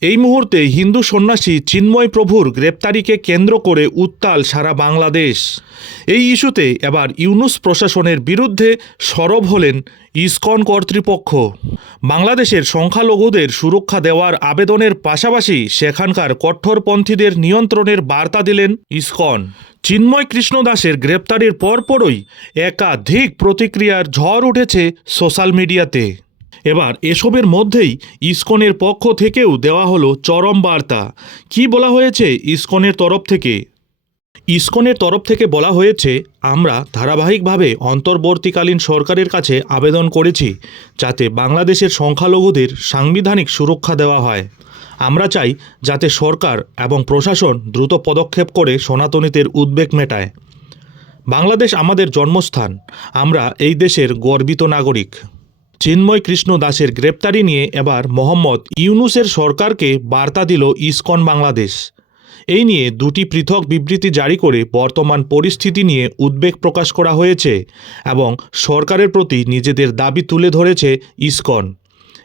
এই মুহূর্তে হিন্দু সন্ন্যাসী চিন্ময় প্রভুর গ্রেপ্তারিকে কেন্দ্র করে উত্তাল সারা বাংলাদেশ। এই ইস্যুতে এবার ইউনুস প্রশাসনের বিরুদ্ধে সরব হলেন ইসকন কর্তৃপক্ষ। বাংলাদেশের সংখ্যালঘুদের সুরক্ষা দেওয়ার আবেদনের পাশাপাশি সেখানকার কট্টরপন্থীদের নিয়ন্ত্রণের বার্তা দিলেন ইসকন। চিন্ময় কৃষ্ণ দাসের গ্রেপ্তারির পরপরই একাধিক প্রতিক্রিয়ার ঝড় উঠেছে সোশ্যাল মিডিয়াতে। এবার এসবের মধ্যেই ইসকনের পক্ষ থেকেও দেওয়া হলো চরম বার্তা। কি বলা হয়েছে ইসকনের তরফ থেকে? ইসকনের তরফ থেকে বলা হয়েছে, আমরা ধারাবাহিকভাবে অন্তর্বর্তীকালীন সরকারের কাছে আবেদন করেছি যাতে বাংলাদেশের সংখ্যালঘুদের সাংবিধানিক সুরক্ষা দেওয়া হয়। আমরা চাই যাতে সরকার এবং প্রশাসন দ্রুত পদক্ষেপ করে সনাতনীদের উদ্বেগ মেটায়। বাংলাদেশ আমাদের জন্মস্থান। আমরা এই দেশের গর্বিত নাগরিক। চিন্ময় কৃষ্ণ দাসের গ্রেপ্তারি নিয়ে এবার মোহাম্মদ ইউনুসের সরকারকে বার্তা দিল ইসকন বাংলাদেশ। এই নিয়ে দুটি পৃথক বিবৃতি জারি করে বর্তমান পরিস্থিতি নিয়ে উদ্বেগ প্রকাশ করা হয়েছে এবং সরকারের প্রতি নিজেদের দাবি তুলে ধরেছে ইসকন।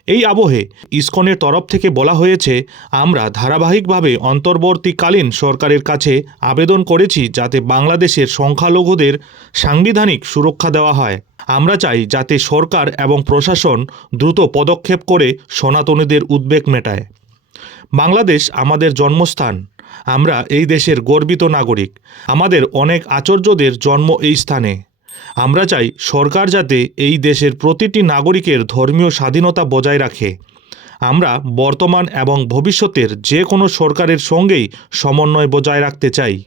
এই আবহে ইসকনের তরফ থেকে বলা হয়েছে, আমরা ধারাবাহিকভাবে অন্তর্বর্তীকালীন সরকারের কাছে আবেদন করেছি যাতে বাংলাদেশের সংখ্যালঘুদের সাংবিধানিক সুরক্ষা দেওয়া হয়। আমরা চাই যাতে সরকার এবং প্রশাসন দ্রুত পদক্ষেপ করে সনাতনীদের উদ্বেগ মেটায়। বাংলাদেশ আমাদের জন্মস্থান। আমরা এই দেশের গর্বিত নাগরিক। আমাদের অনেক আচার্যদের জন্ম এই স্থানে। আমরা চাই সরকার যাতে এই দেশের প্রতিটি নাগরিকের ধর্মীয় স্বাধীনতা বজায় রাখে। আমরা বর্তমান এবং ভবিষ্যতের যে কোনো সরকারের সঙ্গেই সমন্বয় বজায় রাখতে চাই।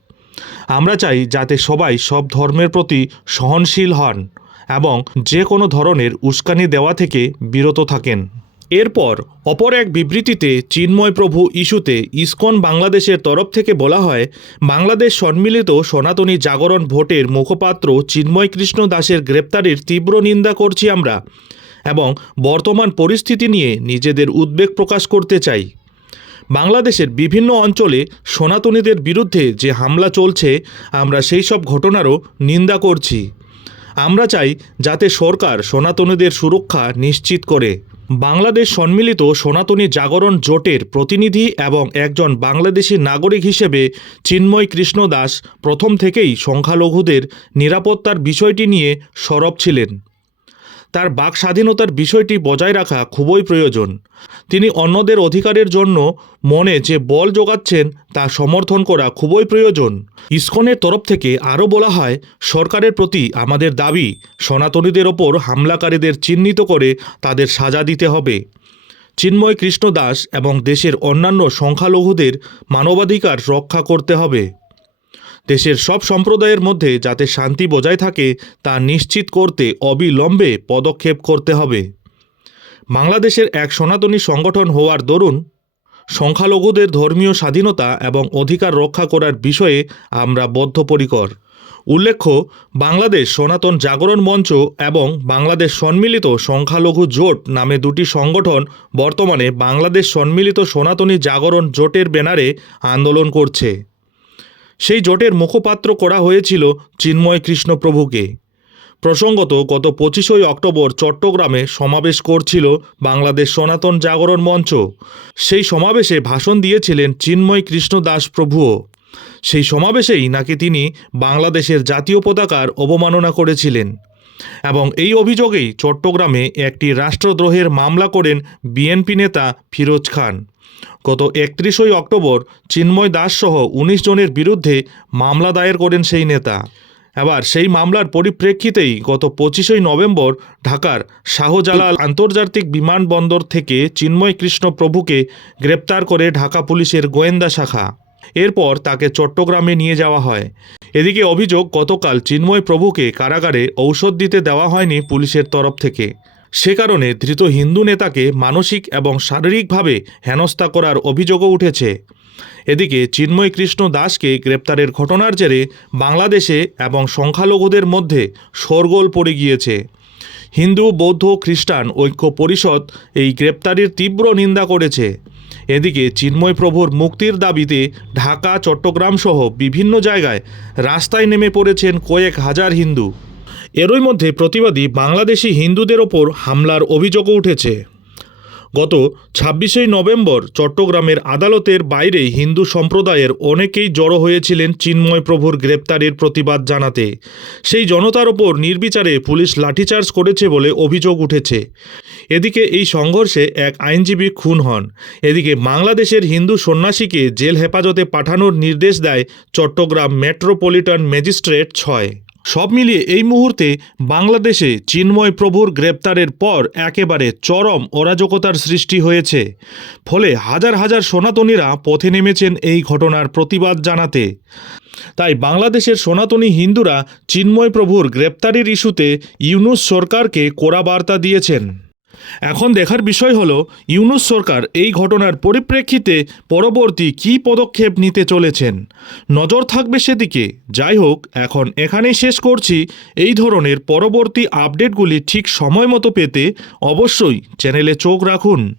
আমরা চাই যাতে সবাই সব ধর্মের প্রতি সহনশীল হন এবং যে কোনো ধরনের উস্কানি দেওয়া থেকে বিরত থাকেন। এরপর অপর এক বিবৃতিতে চিন্ময় প্রভু ইস্যুতে ইসকন বাংলাদেশের তরফ থেকে বলা হয়, বাংলাদেশ সম্মিলিত সনাতনী জাগরণ ভোটের মুখপাত্র চিন্ময় কৃষ্ণ দাসের গ্রেপ্তারির তীব্র নিন্দা করছি আমরা এবং বর্তমান পরিস্থিতি নিয়ে নিজেদের উদ্বেগ প্রকাশ করতে চাই। বাংলাদেশের বিভিন্ন অঞ্চলে সনাতনীদের বিরুদ্ধে যে হামলা চলছে, আমরা সেই সব ঘটনারও নিন্দা করছি। আমরা চাই যাতে সরকার সনাতনীদের সুরক্ষা নিশ্চিত করে। বাংলাদেশ সম্মিলিত সনাতনী জাগরণ জোটের প্রতিনিধি এবং একজন বাংলাদেশি নাগরিক হিসেবে চিন্ময় কৃষ্ণ দাস প্রথম থেকেই সংখ্যালঘুদের নিরাপত্তার বিষয়টি নিয়ে সরব ছিলেন। তার বাক স্বাধীনতার বিষয়টি বজায় রাখা খুবই প্রয়োজন। তিনি অন্যদের অধিকারের জন্য মনে যে বল যোগাচ্ছেন তা সমর্থন করা খুবই প্রয়োজন। ইসকনের তরফ থেকে আরও বলা হয়, সরকারের প্রতি আমাদের দাবি, সনাতনীদের ওপর হামলাকারীদের চিহ্নিত করে তাদের সাজা দিতে হবে। চিন্ময় কৃষ্ণ দাস এবং দেশের অন্যান্য সংখ্যালঘুদের মানবাধিকার রক্ষা করতে হবে। দেশের সব সম্প্রদায়ের মধ্যে যাতে শান্তি বজায় থাকে তা নিশ্চিত করতে অবিলম্বে পদক্ষেপ করতে হবে। বাংলাদেশের এক সনাতনী সংগঠন হওয়ার দরুন সংখ্যালঘুদের ধর্মীয় স্বাধীনতা এবং অধিকার রক্ষা করার বিষয়ে আমরা বদ্ধপরিকর। উল্লেখ্য, বাংলাদেশ সনাতন জাগরণ মঞ্চ এবং বাংলাদেশ সম্মিলিত সংখ্যালঘু জোট নামে দুটি সংগঠন বর্তমানে বাংলাদেশ সম্মিলিত সনাতনী জাগরণ জোটের ব্যানারে আন্দোলন করছে। সেই জোটের মুখপাত্র করা হয়েছিল চিন্ময় কৃষ্ণপ্রভুকে। প্রসঙ্গত, গত পঁচিশই অক্টোবর চট্টগ্রামে সমাবেশ করছিল বাংলাদেশ সনাতন জাগরণ মঞ্চ। সেই সমাবেশে ভাষণ দিয়েছিলেন চিন্ময় কৃষ্ণ দাস প্রভুও। সেই সমাবেশেই নাকি তিনি বাংলাদেশের জাতীয় পতাকার অবমাননা করেছিলেন এবং এই অভিযোগেই চট্টগ্রামে একটি রাষ্ট্রদ্রোহের মামলা করেন বিএনপি নেতা ফিরোজ খান। গত একত্রিশই অক্টোবর চিন্ময় দাস সহ উনিশ জনের বিরুদ্ধে মামলা দায়ের করেন সেই নেতা। এবার সেই মামলার পরিপ্রেক্ষিতেই গত পঁচিশই নভেম্বর ঢাকার শাহজালাল আন্তর্জাতিক বিমানবন্দর থেকে চিন্ময় কৃষ্ণ প্রভুকে গ্রেপ্তার করে ঢাকা পুলিশের গোয়েন্দা শাখা। এরপর তাকে চট্টগ্রামে নিয়ে যাওয়া হয়। এদিকে অভিযোগ, গতকাল চিন্ময় প্রভুকে কারাগারে ঔষধ দিতে দেওয়া হয়নি পুলিশের তরফ থেকে। সে কারণে ধৃত হিন্দু নেতাকে মানসিক এবং শারীরিকভাবে হেনস্থা করার অভিযোগও উঠেছে। এদিকে চিন্ময় কৃষ্ণ দাসকে গ্রেপ্তারের ঘটনার জেরে বাংলাদেশে এবং সংখ্যালঘুদের মধ্যে শোরগোল পড়ে গিয়েছে। হিন্দু, বৌদ্ধ, খ্রিস্টান ঐক্য পরিষদ এই গ্রেপ্তারির তীব্র নিন্দা করেছে। এদিকে চিন্ময় প্রভুর মুক্তির দাবিতে ঢাকা, চট্টগ্রাম সহ বিভিন্ন জায়গায় রাস্তায় নেমে পড়েছেন কয়েক হাজার হিন্দু। এরই মধ্যে প্রতিবাদী বাংলাদেশি হিন্দুদের ওপর হামলার অভিযোগও উঠেছে। গত ছাব্বিশে নভেম্বর চট্টগ্রামের আদালতের বাইরে হিন্দু সম্প্রদায়ের অনেকেই জড়ো হয়েছিলেন চিন্ময় প্রভুর গ্রেপ্তারের প্রতিবাদ জানাতে। সেই জনতার ওপর নির্বিচারে পুলিশ লাঠিচার্জ করেছে বলে অভিযোগ উঠেছে। এদিকে এই সংঘর্ষে এক আইনজীবী খুন হন। এদিকে বাংলাদেশের হিন্দু সন্ন্যাসীকে জেল হেফাজতে পাঠানোর নির্দেশ দেয় চট্টগ্রাম মেট্রোপলিটন ম্যাজিস্ট্রেট ছয়। সব মিলিয়ে এই মুহূর্তে বাংলাদেশে চিন্ময় প্রভুর গ্রেপ্তারের পর একেবারে চরম অরাজকতার সৃষ্টি হয়েছে। ফলে হাজার হাজার সনাতনীরা পথে নেমেছেন এই ঘটনার প্রতিবাদ জানাতে। তাই বাংলাদেশের সনাতনী হিন্দুরা চিন্ময় প্রভুর গ্রেপ্তারির ইস্যুতে ইউনুস সরকারকে কড়া বার্তা দিয়েছেন। এখন দেখার বিষয় হল, ইউনুস সরকার এই ঘটনার পরিপ্রেক্ষিতে পরবর্তী কী পদক্ষেপ নিতে চলেছেন? নজর থাকবে সেদিকে। যাই হোক, এখন এখানেই শেষ করছি। এই ধরনের পরবর্তী আপডেটগুলি ঠিক সময় মতো পেতে অবশ্যই চ্যানেলে চোখ রাখুন।